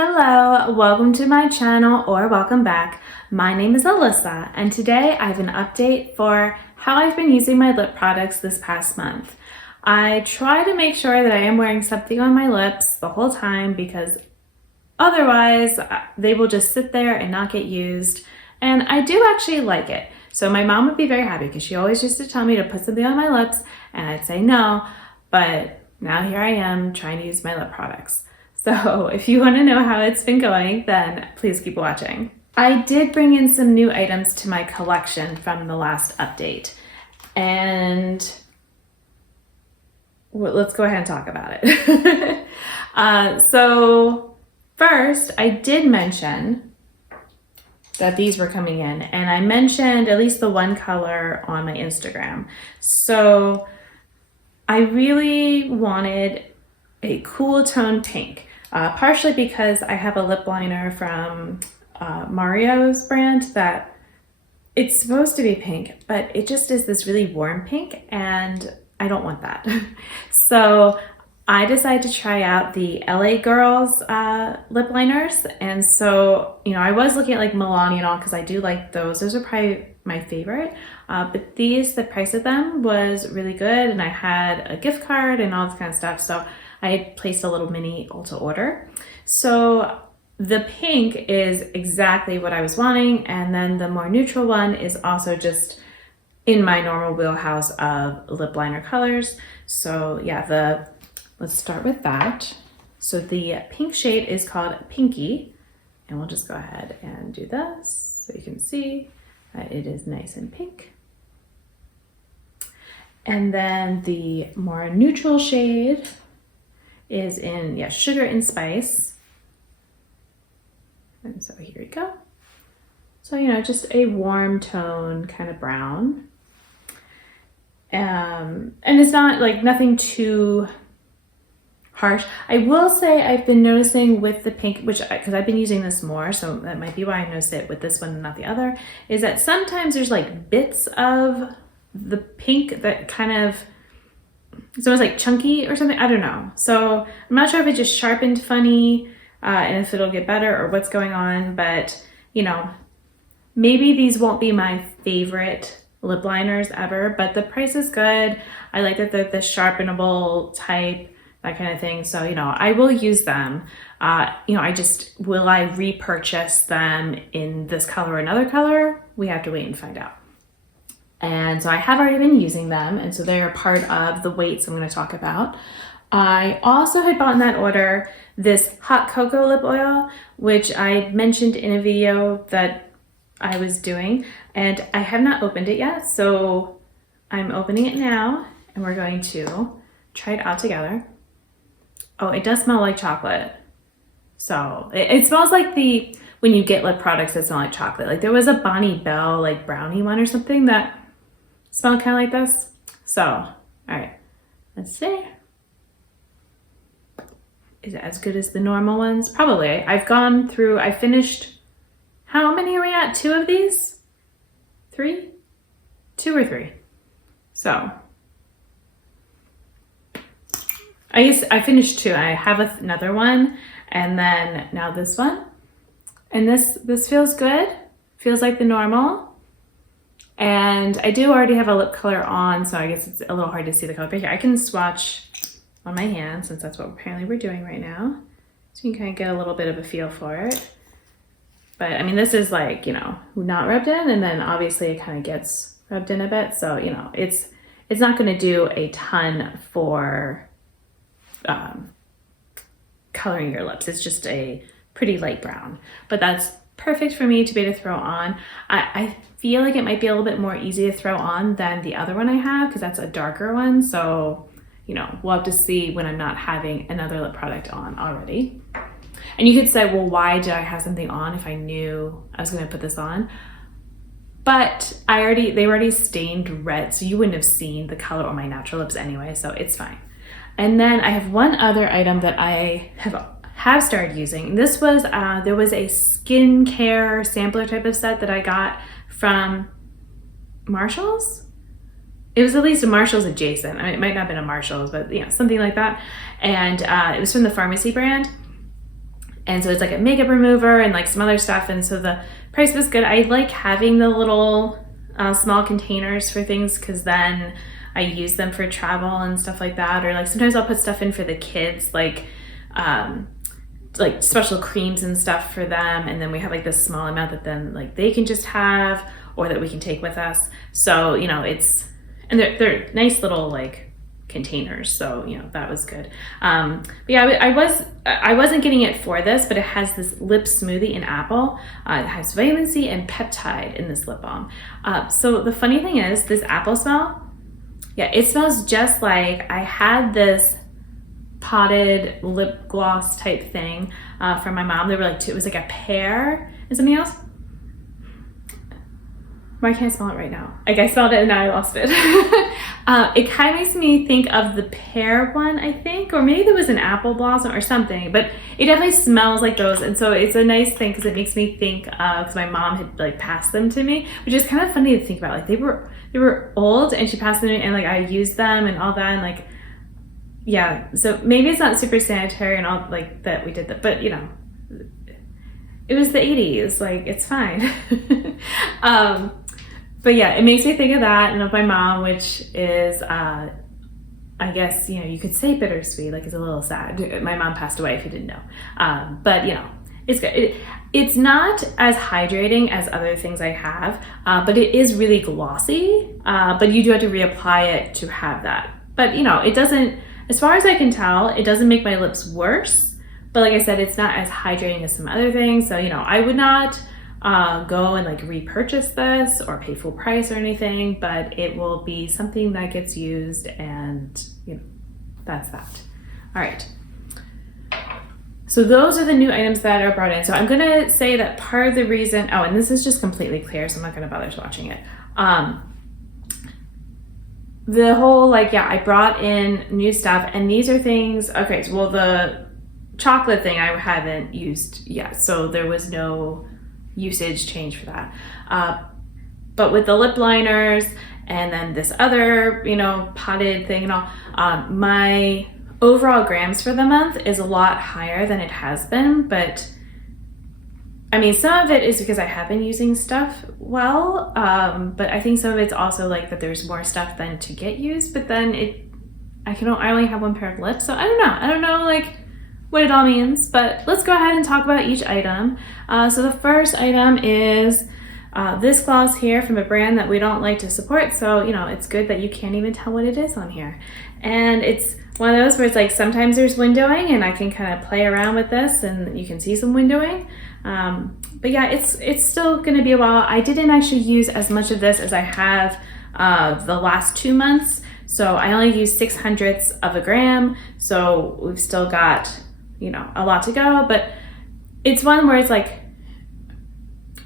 Hello, welcome to my channel or welcome back. My name is Alyssa and today I have an update for how I've been using my lip products this past month. I try to make sure that I am wearing something on my lips the whole time because otherwise they will just sit there and not get used, and I do actually like it. So my mom would be very happy because she always used to tell me to put something on my lips and I'd say no, but now here I am trying to use my lip products. So if you want to know how it's been going, then please keep watching. I did bring in some new items to my collection from the last update, and let's go ahead and talk about it. So first, I did mention that these were coming in, and I mentioned at least the one color on my Instagram. So I really wanted a cool tone pink. Partially because I have a lip liner from Mario's brand that it's supposed to be pink, but it just is this really warm pink and I don't want that. So I decided to try out the LA Girls lip liners. And so, I was looking at like Milani and all because I do like those. Those are probably my favorite. But the price of them was really good, and I had a gift card and all this kind of stuff. So I had placed a little mini Ulta order. So the pink is exactly what I was wanting, and then the more neutral one is also just in my normal wheelhouse of lip liner colors. So yeah, let's start with that. So the pink shade is called Pinky, and we'll just go ahead and do this so you can see that it is nice and pink. And then the more neutral shade is in Sugar and Spice. And so here we go. So, just a warm tone kind of brown. And it's not like nothing too harsh. I will say I've been noticing with the pink, because I've been using this more, so that might be why I noticed it with this one and not the other, is that sometimes there's like bits of the pink that kind of, it's almost like chunky or something. I don't know. So I'm not sure if it just sharpened funny and if it'll get better or what's going on, but maybe these won't be my favorite lip liners ever, but the price is good. I like that they're the sharpenable type, that kind of thing. So, I will use them. Will I repurchase them in this color or another color? We have to wait and find out. And so I have already been using them, and so they are part of the weights I'm going to talk about. I also had bought in that order this hot cocoa lip oil, which I mentioned in a video that I was doing, and I have not opened it yet, so I'm opening it now, and we're going to try it out together. Oh, it does smell like chocolate. So it smells like when you get lip products that smell like chocolate. Like there was a Bonnie Bell like brownie one or something that smelled kind of like this. So, all right, let's see. Is it as good as the normal ones? Probably. I finished, how many are we at? 2 of these? 3? 2 or 3. So, I finished 2. I have another one, and then now this one. And this feels good. Feels like the normal. And I do already have a lip color on, so I guess it's a little hard to see the color. But here, I can swatch on my hand since that's what apparently we're doing right now. So you can kind of get a little bit of a feel for it. But I mean, this is like, not rubbed in, and then obviously it kind of gets rubbed in a bit. So, it's not going to do a ton for coloring your lips. It's just a pretty light brown, but that's perfect for me to be able to throw on. I feel like it might be a little bit more easy to throw on than the other one I have because that's a darker one. So, we'll have to see when I'm not having another lip product on already. And you could say, well, why did I have something on if I knew I was going to put this on? But they were already stained red, so you wouldn't have seen the color on my natural lips anyway, so it's fine. And then I have one other item that I have started using. This was, there was a skincare sampler type of set that I got from Marshalls. It was at least a Marshalls adjacent. I mean, it might not have been a Marshalls, but something like that. And it was from the Pharmacy brand. And so it's like a makeup remover and like some other stuff. And so the price was good. I like having the little small containers for things because then I use them for travel and stuff like that. Or like sometimes I'll put stuff in for the kids, like special creams and stuff for them. And then we have like this small amount that then like they can just have or that we can take with us. So, you know, and they're nice little like containers, so you know that was good. But yeah, I wasn't getting it for this, but it has this lip smoothie in apple. It has vitamin C and peptide in this lip balm. So the funny thing is, this apple smell, yeah, it smells just like I had this potted lip gloss type thing from my mom. They were like, it was like a pear and something else. Why can't I smell it right now? Like I smelled it and now I lost it. It kind of makes me think of the pear one, I think, or maybe there was an apple blossom or something, but it definitely smells like those. And so it's a nice thing because it makes me think of, because my mom had like passed them to me, which is kind of funny to think about. Like they were old and she passed them to me and like I used them and all that and like, yeah. So maybe it's not super sanitary and all like that we did that, but you know, it was the 80s, like it's fine. But yeah, it makes me think of that and of my mom, which is, I guess, you know, you could say bittersweet, like it's a little sad. My mom passed away, if you didn't know. But you know, it's good. It's not as hydrating as other things I have, but it is really glossy. But you do have to reapply it to have that. But you know, it doesn't, as far as I can tell, it doesn't make my lips worse. But like I said, it's not as hydrating as some other things. So, you know, I would not go and like repurchase this or pay full price or anything, but it will be something that gets used and, you know, that's that. All right. So those are the new items that are brought in. So I'm going to say that part of the reason, and this is just completely clear, so I'm not going to bother swatching it. The whole, like, yeah, I brought in new stuff and these are things, okay, so, well, the chocolate thing I haven't used yet, so there was no usage change for that. But with the lip liners and then this other, you know, potted thing and all, my overall grams for the month is a lot higher than it has been. But I mean, some of it is because I have been using stuff well, but I think some of it's also like that there's more stuff than to get used, but then I only have one pair of lips, so I don't know like what it all means, but let's go ahead and talk about each item. So the first item is this gloss here from a brand that we don't like to support, so you know it's good that you can't even tell what it is on here. And it's one of those where it's like sometimes there's windowing and I can kind of play around with this and you can see some windowing. But yeah, it's still gonna be a while. I didn't actually use as much of this as I have the last 2 months, so I only used 0.06 of a gram, so we've still got, you know, a lot to go. But it's one where it's like,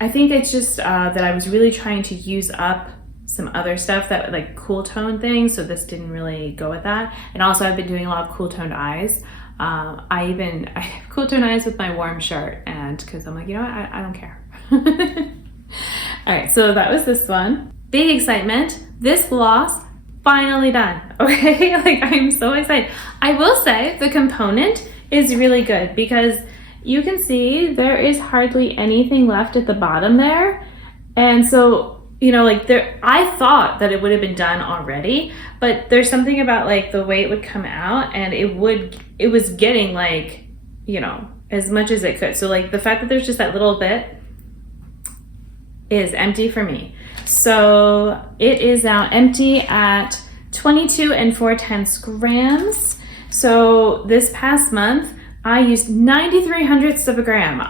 I think it's just that I was really trying to use up some other stuff that like cool tone things, so this didn't really go with that. And also I've been doing a lot of cool toned eyes. I have cool toned eyes with my warm shirt, and because I'm like, you know what, I don't care. All right, so that was this one. Big excitement, this gloss finally done. Okay, like I'm so excited. I will say the component is really good because you can see there is hardly anything left at the bottom there. And so, you know, like I thought that it would have been done already, but there's something about like the way it would come out, and it was getting like, you know, as much as it could. So like the fact that there's just that little bit is empty for me. So it is now empty at 22 4/10 grams. So this past month, I used 93/100ths of a gram.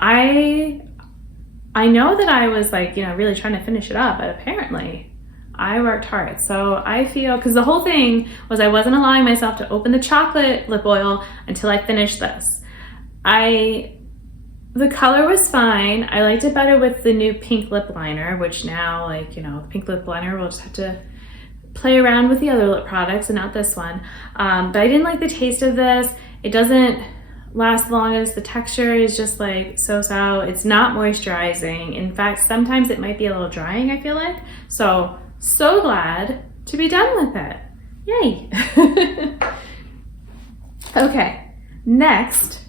I know that I was like, you know, really trying to finish it up, but apparently I worked hard. So I feel, because the whole thing was I wasn't allowing myself to open the chocolate lip oil until I finished this. The color was fine. I liked it better with the new pink lip liner, which now, like, you know, pink lip liner, we'll just have to play around with the other lip products and not this one. But I didn't like the taste of this. It doesn't last long as the texture is just like so-so. It's not moisturizing. In fact, sometimes it might be a little drying, I feel like. So glad to be done with it. Yay. Okay, next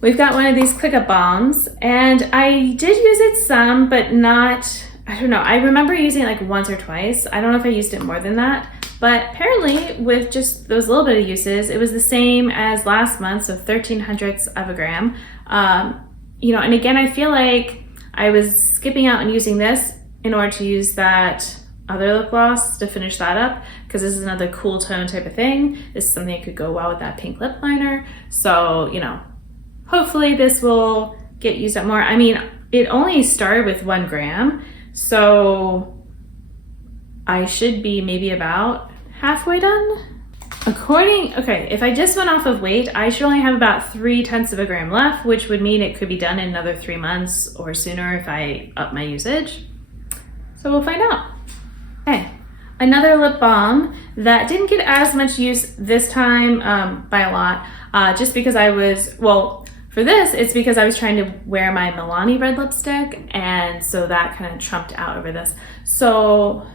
We've got one of these ClickUp balms, and I did use it some, but not, I don't know. I remember using it like once or twice. I don't know if I used it more than that, but apparently with just those little bit of uses, it was the same as last month, so 0.13 of a gram. You know, and again, I feel like I was skipping out and using this in order to use that other lip gloss to finish that up, because this is another cool tone type of thing. This is something that could go well with that pink lip liner. So, you know, hopefully this will get used up more. I mean, it only started with 1 gram, so I should be maybe about halfway done. Okay, if I just went off of weight, I should only have about 0.3 of a gram left, which would mean it could be done in another 3 months or sooner if I up my usage. So we'll find out. Okay, another lip balm that didn't get as much use this time by a lot, just because I was, well, for this, it's because I was trying to wear my Milani red lipstick, and so that kind of trumped out over this. So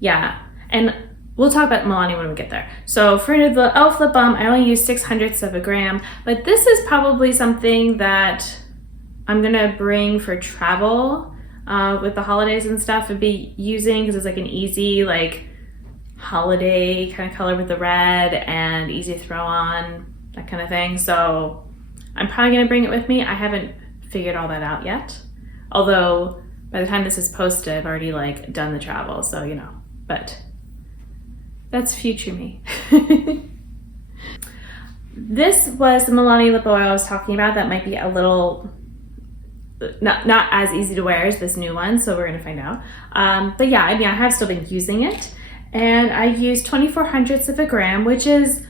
yeah, and we'll talk about Milani when we get there. So for the e.l.f. lip balm, I only used 0.06 of a gram, but this is probably something that I'm gonna bring for travel with the holidays and stuff, and be using, because it's like an easy, like, holiday kind of color with the red and easy to throw on, that kind of thing. So I'm probably gonna bring it with me. I haven't figured all that out yet. Although by the time this is posted, I've already like done the travel, so you know, but that's future me. This was the Milani lip oil I was talking about that might be a little, not as easy to wear as this new one, so we're gonna find out. But yeah, I mean, I have still been using it, and I used 0.24 of a gram, which is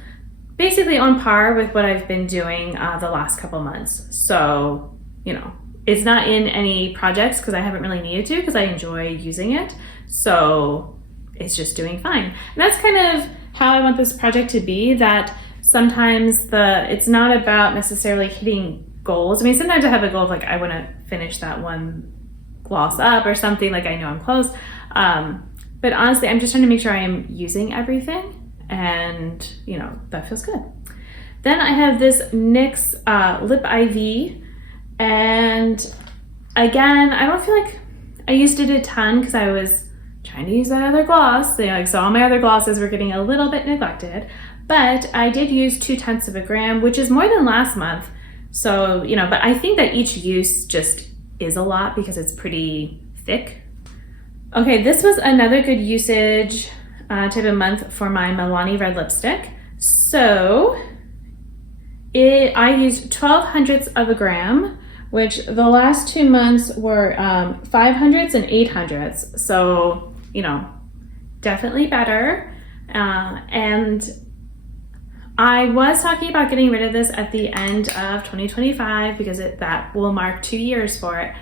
basically on par with what I've been doing the last couple months. So, you know, it's not in any projects because I haven't really needed to, because I enjoy using it. So it's just doing fine. And that's kind of how I want this project to be, that sometimes it's not about necessarily hitting goals. I mean, sometimes I have a goal of like, I want to finish that one gloss up or something, like I know I'm close. But honestly, I'm just trying to make sure I am using everything, and you know, that feels good. Then I have this NYX Lip IV, and again, I don't feel like I used it a ton because I was trying to use that other gloss. You know, like, so all my other glosses were getting a little bit neglected, but I did use 0.2 of a gram, which is more than last month. So, you know, but I think that each use just is a lot because it's pretty thick. Okay, this was another good usage type of month for my Milani red lipstick. So I used 0.12 of a gram, which the last 2 months were 500s and 800s. So, you know, definitely better. And I was talking about getting rid of this at the end of 2025 because that will mark 2 years for it.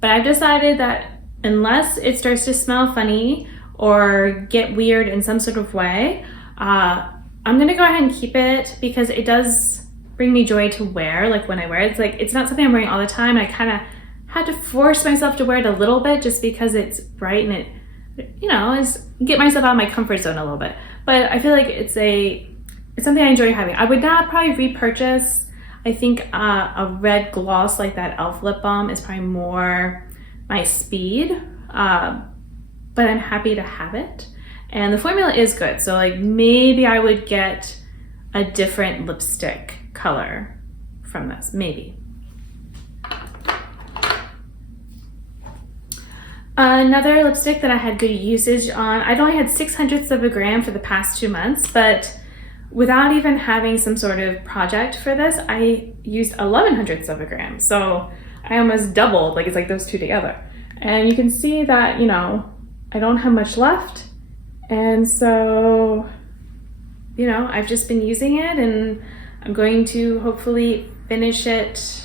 But I've decided that unless it starts to smell funny or get weird in some sort of way, I'm gonna go ahead and keep it because it does bring me joy to wear. Like when I wear it, it's like, it's not something I'm wearing all the time. I kind of had to force myself to wear it a little bit just because it's bright and it, you know, is get myself out of my comfort zone a little bit. But I feel like it's something I enjoy having. I would not probably repurchase. I think a red gloss like that e.l.f. lip balm is probably more my speed, but I'm happy to have it. And the formula is good. So like maybe I would get a different lipstick color from this, maybe. Another lipstick that I had good usage on, I'd only had 0.06 of a gram for the past 2 months, but without even having some sort of project for this, I used 0.11 of a gram. So I almost doubled, like it's like those two together. And you can see that, you know, I don't have much left. And so, you know, I've just been using it, and I'm going to hopefully finish it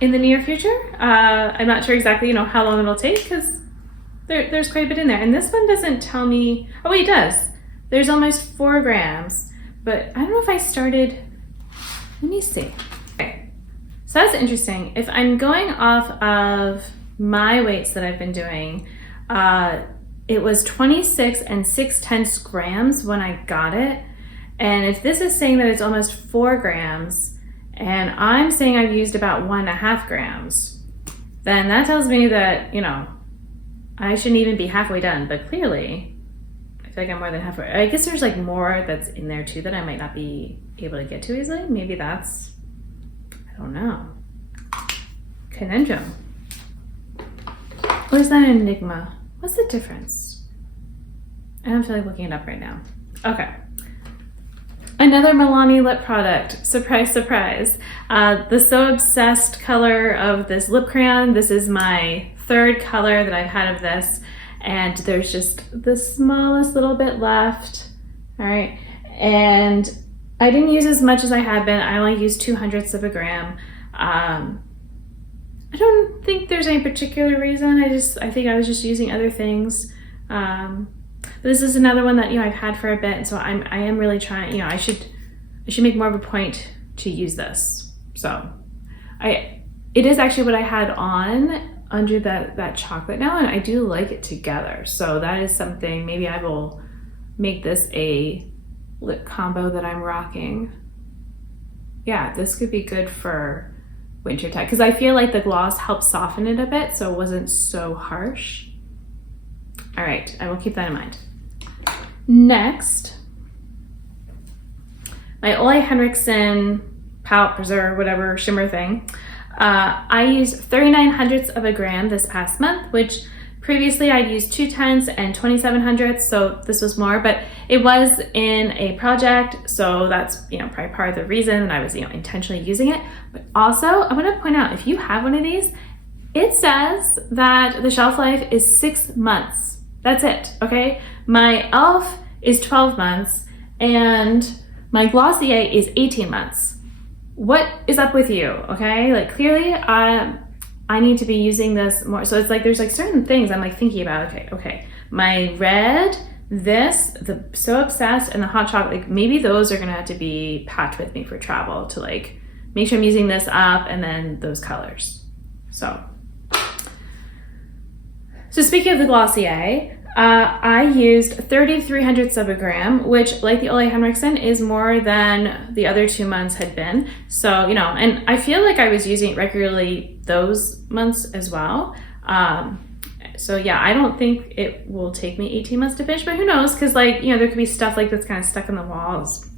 in the near future. I'm not sure exactly, you know, how long it'll take because there's quite a bit in there. And this one doesn't tell me, oh wait, it does. There's almost 4 grams, but I don't know if I started, let me see. Okay, so that's interesting. If I'm going off of my weights that I've been doing, it was 26 and 6/10 grams when I got it. And if this is saying that it's almost 4 grams and I'm saying I've used about 1.5 grams, then that tells me that, you know, I shouldn't even be halfway done, but clearly I feel like I'm more than halfway. I guess there's like more that's in there too that I might not be able to get to easily. Maybe that's, I don't know. Conundrum. Or is that an enigma? What's the difference? I don't feel like looking it up right now. Okay. Another Milani lip product. Surprise, surprise. The So Obsessed color of this lip crayon. This is my third color that I've had of this. And there's just the smallest little bit left. All right. And I didn't use as much as I had been. I only used 0.02 of a gram. I don't think there's any particular reason. I think I was just using other things. This is another one that, you know, I've had for a bit, and so I am really trying, you know, I should make more of a point to use this. So it is actually what I had on under that chocolate now, and I do like it together. So that is something, maybe I will make this a lip combo that I'm rocking. Yeah, this could be good for winter time, because I feel like the gloss helped soften it a bit so it wasn't so harsh. All right, I will keep that in mind. Next, my Ole Henriksen Palette Preserve, whatever, shimmer thing. I used 0.39 of a gram this past month, which previously I'd used 0.2 and 0.27, so this was more, but it was in a project, so that's, you know, probably part of the reason that I was, you know, intentionally using it. But also, I want to point out, if you have one of these, it says that the shelf life is 6 months. That's it, okay? My e.l.f. is 12 months, and my Glossier is 18 months. What is up with you, okay? Like, clearly, I need to be using this more. So it's like, there's like certain things I'm like thinking about, okay. My red, this, the So Obsessed, and the hot chocolate, like maybe those are gonna have to be packed with me for travel to like make sure I'm using this up, and then those colors. So speaking of the Glossier, I used 0.33 of a gram, which, like the Ole Henriksen, is more than the other 2 months had been. So, you know, and I feel like I was using it regularly those months as well. So yeah, I don't think it will take me 18 months to finish, but who knows? Because, like, you know, there could be stuff like that's kind of stuck in the walls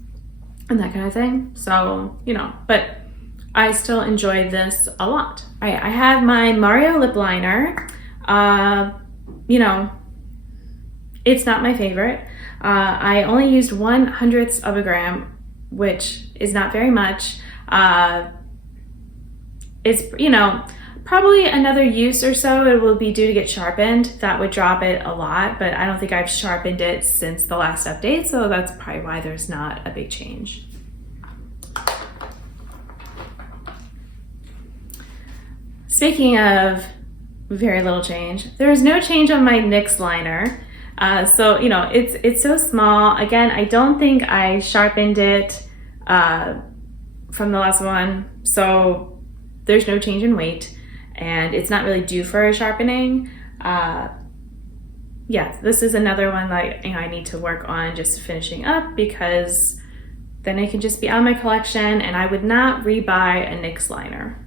and that kind of thing. So, you know, but I still enjoy this a lot. All right, I have my Mario lip liner. You know, it's not my favorite. I only used 0.01 of a gram, which is not very much. It's, you know, probably another use or so it will be due to get sharpened. That would drop it a lot, but I don't think I've sharpened it since the last update, so that's probably why there's not a big change. Speaking of very little change, there is no change on my NYX liner. So, you know, it's so small. Again, I don't think I sharpened it from the last one, so there's no change in weight, and it's not really due for a sharpening. Yeah, this is another one that, you know, I need to work on just finishing up, because then it can just be out of my collection, and I would not rebuy a NYX liner.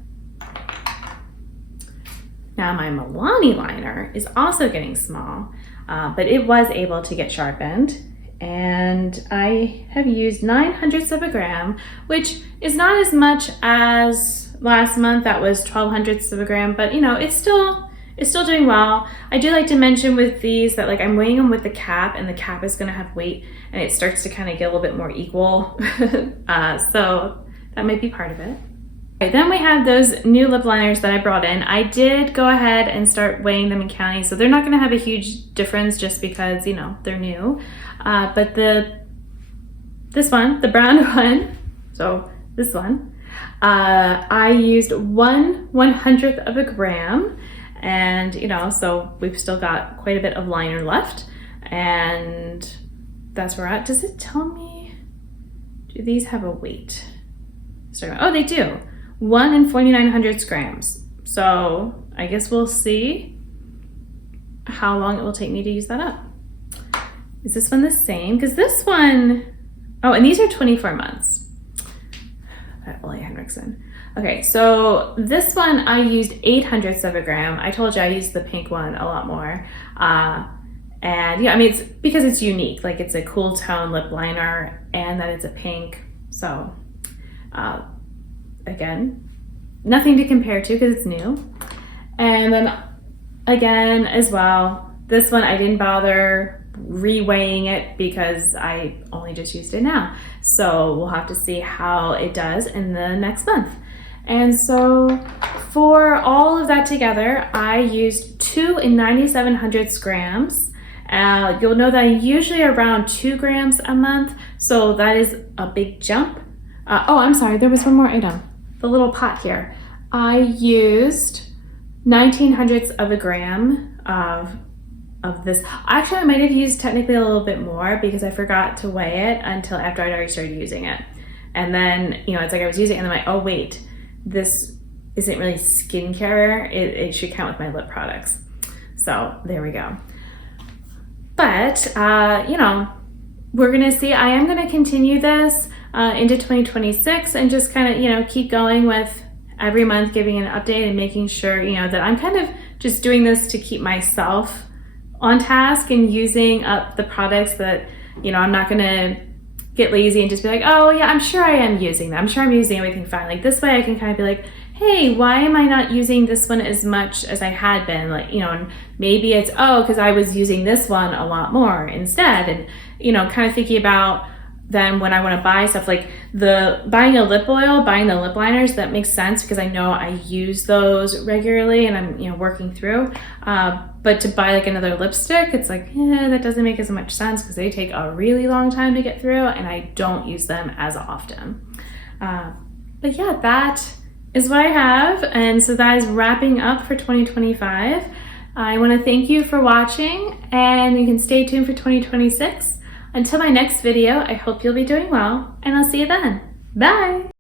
Now my Milani liner is also getting small, but it was able to get sharpened, and I have used 0.09 of a gram, which is not as much as last month. That was 0.12 of a gram, but you know, it's still doing well. I do like to mention with these that, like, I'm weighing them with the cap, and the cap is gonna have weight, and it starts to kind of get a little bit more equal. So that might be part of it. Okay, then we have those new lip liners that I brought in. I did go ahead and start weighing them and counting, so they're not gonna have a huge difference just because, you know, they're new. But this one, the brown one, so this one, I used 1/100th of a gram, and, you know, so we've still got quite a bit of liner left, and that's where we're at. Does it tell me, do these have a weight? Sorry, oh, they do. 1 49/100 grams. So I guess we'll see how long it will take me to use that up. Is this one the same? Because this one, oh, and these are 24 months. Ole Henriksen. Okay, so this one I used 0.08 of a gram. I told you I used the pink one a lot more. And yeah, I mean, it's because it's unique. Like, it's a cool tone lip liner and that it's a pink. So again, nothing to compare to because it's new. And then again as well, this one I didn't bother reweighing it because I only just used it now. So we'll have to see how it does in the next month. And so for all of that together, I used 2 97/100 grams. You'll know that I'm usually around 2 grams a month, so that is a big jump. Oh, I'm sorry, there was one more item. The little pot here. I used 19/100 of a gram of this. Actually, I might have used technically a little bit more because I forgot to weigh it until after I'd already started using it. And then, you know, it's like I was using it and I'm like, oh wait, this isn't really skincare. It should count with my lip products. So there we go. But, you know, we're gonna see. I am gonna continue this into 2026 and just kind of, you know, keep going with every month giving an update and making sure, you know, that I'm kind of just doing this to keep myself on task and using up the products that, you know, I'm not gonna get lazy and just be like, oh yeah, I'm sure I am using them. I'm sure I'm using everything fine. Like, this way I can kind of be like, hey, why am I not using this one as much as I had been? Like, you know, and maybe it's, oh, because I was using this one a lot more instead. And, you know, kind of thinking about then when I want to buy stuff, like buying a lip oil, buying the lip liners, that makes sense because I know I use those regularly and I'm, you know, working through. But to buy like another lipstick, it's like, that doesn't make as much sense because they take a really long time to get through and I don't use them as often. But yeah, that is what I have. And so that is wrapping up for 2025. I want to thank you for watching and you can stay tuned for 2026. Until my next video, I hope you'll be doing well and I'll see you then. Bye!